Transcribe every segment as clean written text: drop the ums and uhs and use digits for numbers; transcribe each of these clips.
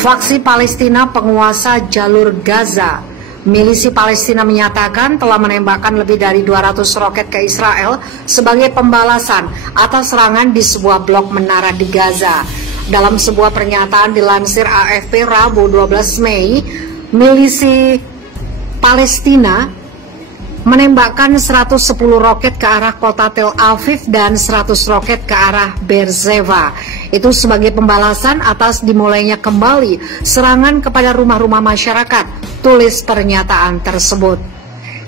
Faksi Palestina penguasa jalur Gaza. Milisi Palestina menyatakan telah menembakkan lebih dari 200 roket ke Israel sebagai pembalasan atas serangan di sebuah blok menara di Gaza. Dalam sebuah pernyataan dilansir AFP Rabu 12 Mei, milisi Palestina menembakkan 110 roket ke arah kota Tel Aviv dan 100 roket ke arah Beersheba. Itu sebagai pembalasan atas dimulainya kembali serangan kepada rumah-rumah masyarakat, tulis pernyataan tersebut.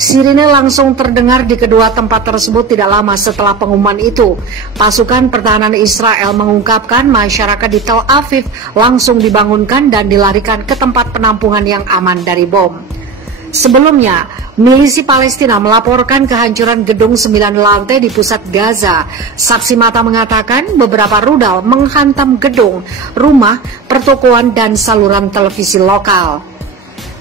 Sirine langsung terdengar di kedua tempat tersebut tidak lama setelah pengumuman itu. Pasukan pertahanan Israel mengungkapkan masyarakat di Tel Aviv langsung dibangunkan dan dilarikan ke tempat penampungan yang aman dari bom. Sebelumnya, milisi Palestina melaporkan kehancuran gedung 9 lantai di pusat Gaza. Saksi mata mengatakan beberapa rudal menghantam gedung, rumah, pertokoan, dan saluran televisi lokal.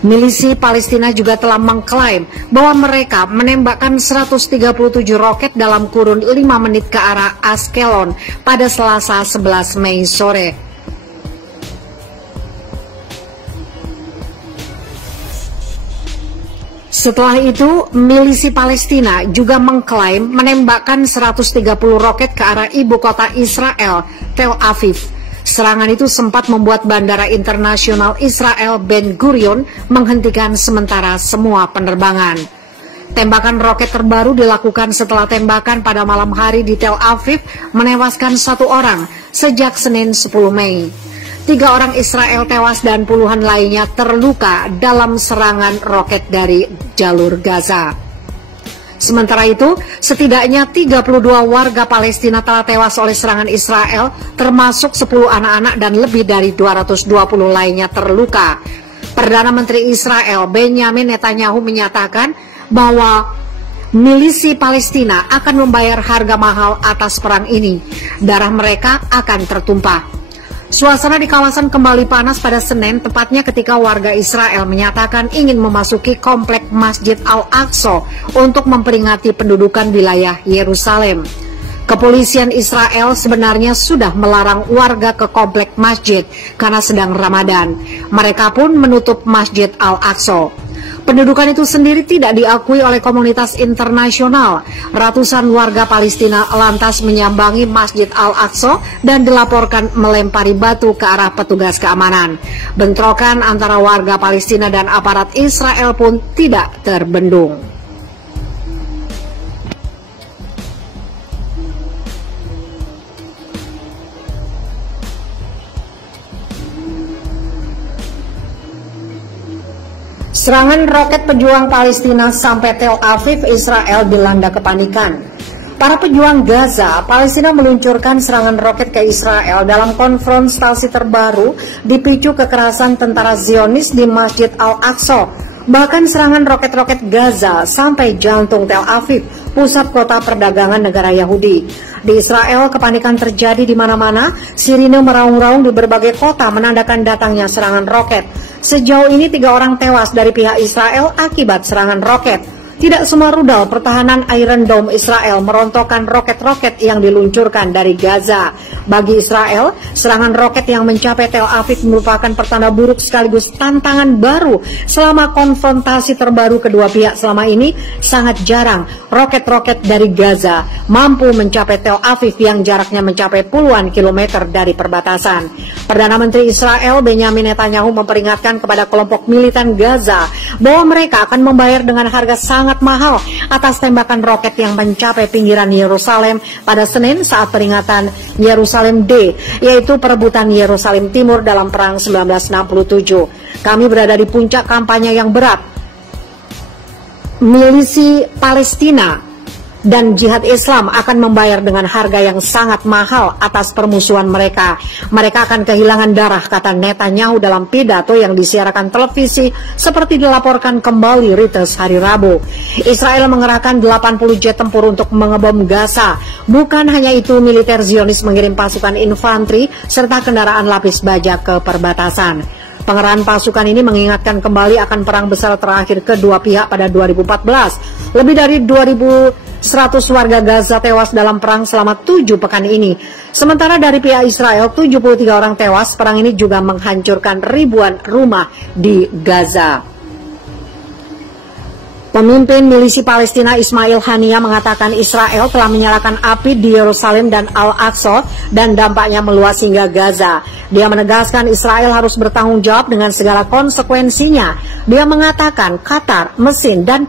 Milisi Palestina juga telah mengklaim bahwa mereka menembakkan 137 roket dalam kurun 5 menit ke arah Ashkelon pada Selasa 11 Mei sore. Setelah itu, milisi Palestina juga mengklaim menembakkan 130 roket ke arah ibu kota Israel, Tel Aviv. Serangan itu sempat membuat Bandara Internasional Israel Ben Gurion menghentikan sementara semua penerbangan. Tembakan roket terbaru dilakukan setelah tembakan pada malam hari di Tel Aviv menewaskan 1 orang sejak Senin 10 Mei. 3 orang Israel tewas dan puluhan lainnya terluka dalam serangan roket dari jalur Gaza. Sementara itu, setidaknya 32 warga Palestina telah tewas oleh serangan Israel, termasuk 10 anak-anak dan lebih dari 220 lainnya terluka. Perdana Menteri Israel Benjamin Netanyahu menyatakan bahwa milisi Palestina akan membayar harga mahal atas perang ini. Darah mereka akan tertumpah. Suasana di kawasan kembali panas pada Senin, tepatnya ketika warga Israel menyatakan ingin memasuki komplek Masjid Al-Aqsa untuk memperingati pendudukan wilayah Yerusalem. Kepolisian Israel sebenarnya sudah melarang warga ke komplek masjid karena sedang Ramadan. Mereka pun menutup Masjid Al-Aqsa. Pendudukan itu sendiri tidak diakui oleh komunitas internasional. Ratusan warga Palestina lantas menyambangi Masjid Al-Aqsa dan dilaporkan melempari batu ke arah petugas keamanan. Bentrokan antara warga Palestina dan aparat Israel pun tidak terbendung. Serangan roket pejuang Palestina sampai Tel Aviv, Israel dilanda kepanikan. Para pejuang Gaza, Palestina meluncurkan serangan roket ke Israel dalam konfrontasi terbaru dipicu kekerasan tentara Zionis di Masjid Al-Aqsa. Bahkan serangan roket-roket Gaza sampai jantung Tel Aviv, pusat kota perdagangan negara Yahudi. Di Israel, kepanikan terjadi di mana-mana. Sirine meraung-raung di berbagai kota menandakan datangnya serangan roket. Sejauh ini 3 orang tewas dari pihak Israel akibat serangan roket. Tidak semua rudal pertahanan Iron Dome Israel merontokkan roket-roket yang diluncurkan dari Gaza. Bagi Israel, serangan roket yang mencapai Tel Aviv merupakan pertanda buruk sekaligus tantangan baru selama konfrontasi terbaru kedua pihak selama ini. Sangat jarang roket-roket dari Gaza mampu mencapai Tel Aviv yang jaraknya mencapai puluhan kilometer dari perbatasan. Perdana Menteri Israel Benjamin Netanyahu memperingatkan kepada kelompok militan Gaza bahwa mereka akan membayar dengan harga sangat mahal atas tembakan roket yang mencapai pinggiran Yerusalem pada Senin saat peringatan Yerusalem Day, yaitu perebutan Yerusalem Timur dalam Perang 1967. Kami berada di puncak kampanye yang berat. Milisi Palestina dan jihad Islam akan membayar dengan harga yang sangat mahal atas permusuhan mereka. Mereka akan kehilangan darah, kata Netanyahu dalam pidato yang disiarkan televisi seperti dilaporkan kembali Reuters hari Rabu. Israel mengerahkan 80 jet tempur untuk mengebom Gaza. Bukan hanya itu, militer Zionis mengirim pasukan infanteri serta kendaraan lapis baja ke perbatasan. Pengerahan pasukan ini mengingatkan kembali akan perang besar terakhir kedua pihak pada 2014. Lebih dari 2.000 100 warga Gaza tewas dalam perang selama 7 pekan ini. Sementara dari pihak Israel, 73 orang tewas. Perang ini juga menghancurkan ribuan rumah di Gaza. Pemimpin milisi Palestina Ismail Haniyah mengatakan Israel telah menyalakan api di Yerusalem dan Al-Aqsa dan dampaknya meluas hingga Gaza. Dia menegaskan Israel harus bertanggung jawab dengan segala konsekuensinya. Dia mengatakan Qatar, Mesir, dan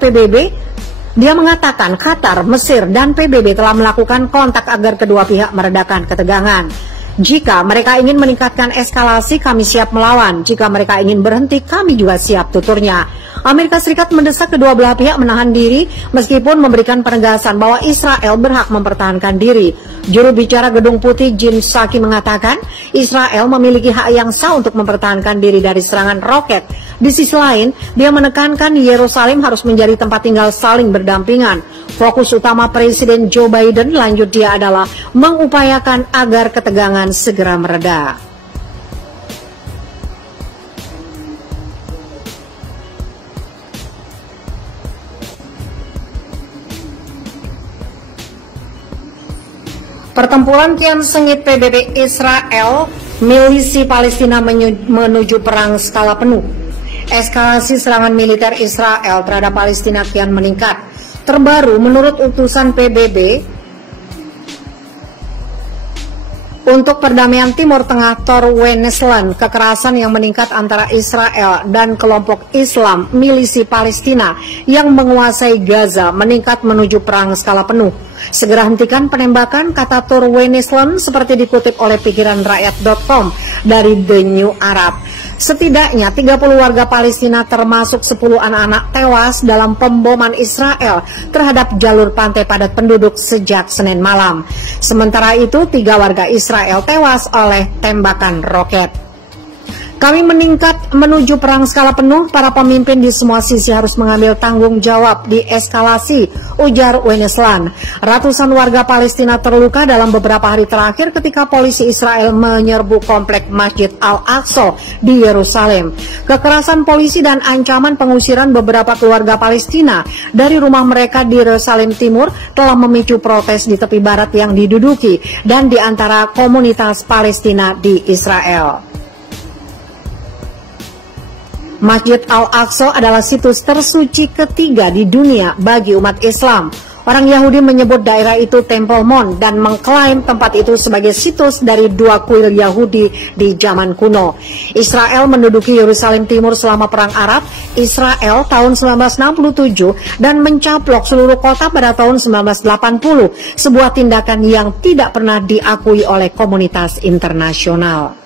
PBB telah melakukan kontak agar kedua pihak meredakan ketegangan. Jika mereka ingin meningkatkan eskalasi, kami siap melawan. Jika mereka ingin berhenti, kami juga siap, tuturnya. Amerika Serikat mendesak kedua belah pihak menahan diri meskipun memberikan penegasan bahwa Israel berhak mempertahankan diri. Juru bicara Gedung Putih Jen Psaki mengatakan Israel memiliki hak yang sah untuk mempertahankan diri dari serangan roket. Di sisi lain, dia menekankan Yerusalem harus menjadi tempat tinggal saling berdampingan. Fokus utama Presiden Joe Biden lanjut dia adalah mengupayakan agar ketegangan segera mereda. Pertempuran kian sengit PBB Israel, milisi Palestina menuju perang skala penuh. Eskalasi serangan militer Israel terhadap Palestina kian meningkat. Terbaru menurut utusan PBB untuk perdamaian Timur Tengah Tor Wennesland, kekerasan yang meningkat antara Israel dan kelompok Islam milisi Palestina yang menguasai Gaza meningkat menuju perang skala penuh. Segera hentikan penembakan, kata Tor Wennesland seperti dikutip oleh pikiranrakyat.com dari The New Arab. Setidaknya 30 warga Palestina termasuk 10 anak-anak tewas dalam pemboman Israel terhadap jalur pantai padat penduduk sejak Senin malam. Sementara itu 3 warga Israel tewas oleh tembakan roket. Kami meningkat menuju perang skala penuh, para pemimpin di semua sisi harus mengambil tanggung jawab di eskalasi, ujar Wennesland. Ratusan warga Palestina terluka dalam beberapa hari terakhir ketika polisi Israel menyerbu komplek Masjid Al-Aqsa di Yerusalem. Kekerasan polisi dan ancaman pengusiran beberapa keluarga Palestina dari rumah mereka di Yerusalem Timur telah memicu protes di tepi barat yang diduduki dan di antara komunitas Palestina di Israel. Masjid Al-Aqsa adalah situs tersuci ketiga di dunia bagi umat Islam. Orang Yahudi menyebut daerah itu Temple Mount dan mengklaim tempat itu sebagai situs dari 2 kuil Yahudi di zaman kuno. Israel menduduki Yerusalem Timur selama Perang Arab Israel tahun 1967 dan mencaplok seluruh kota pada tahun 1980, sebuah tindakan yang tidak pernah diakui oleh komunitas internasional.